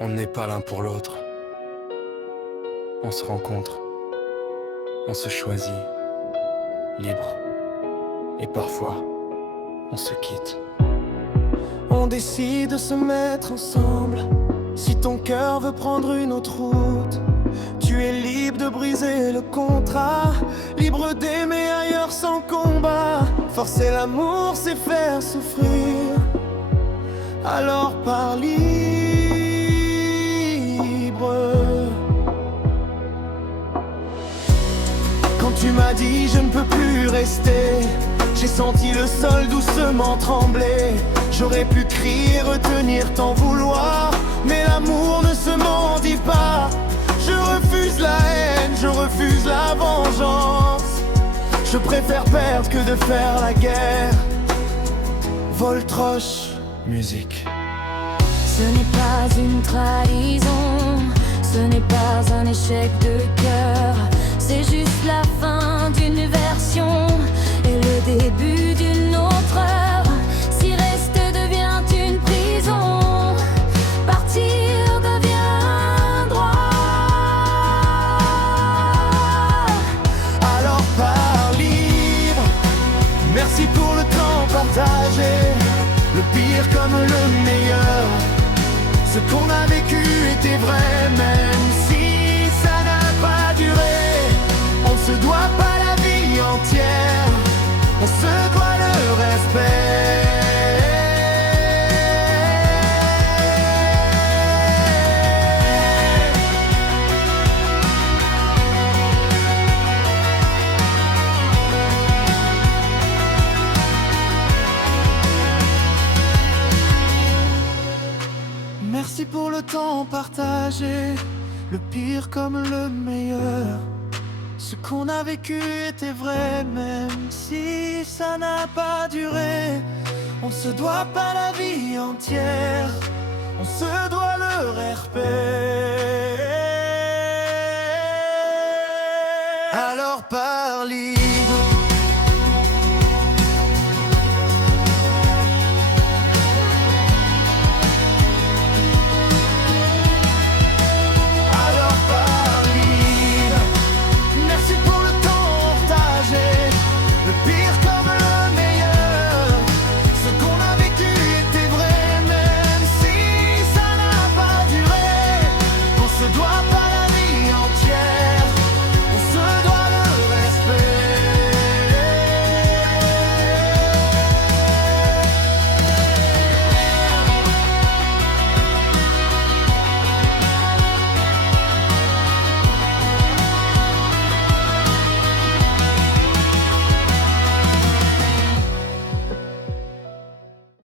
On n'est pas l'un pour l'autre. On se rencontre, on se choisit, libre. Et parfois, on se quitte. On décide de se mettre ensemble. Si ton cœur veut prendre une autre route, tu es libre de briser le contrat, libre d'aimer ailleurs sans combat. Forcer l'amour, c'est faire souffrir. Alors pars libre. Quand tu m'as dit je ne peux plus rester, j'ai senti le sol doucement trembler. J'aurais pu crier, retenir, t'en vouloir, mais l'amour ne se mendie pas. Je refuse la haine, je refuse la vengeance. Je préfère perdre que de faire la guerre. Voltroche, musique. Ce n'est pas une trahison, ce n'est pas un échec de cœur. C'est juste la fin d'une version et le début d'une autre heure. Si rester devient une prison, partir devient un droit. Alors pars libre, merci pour le temps partagé. Le pire comme le meilleur, ce qu'on a vécu était vrai, même si ça n'a pas duré. On ne se doit pas la vie entière, on se doit le respect. Merci pour le temps partagé, le pire comme le meilleur. Ce qu'on a vécu était vrai, même si ça n'a pas duré. On ne se doit pas la vie entière, on se doit le respect. Alors pars libre.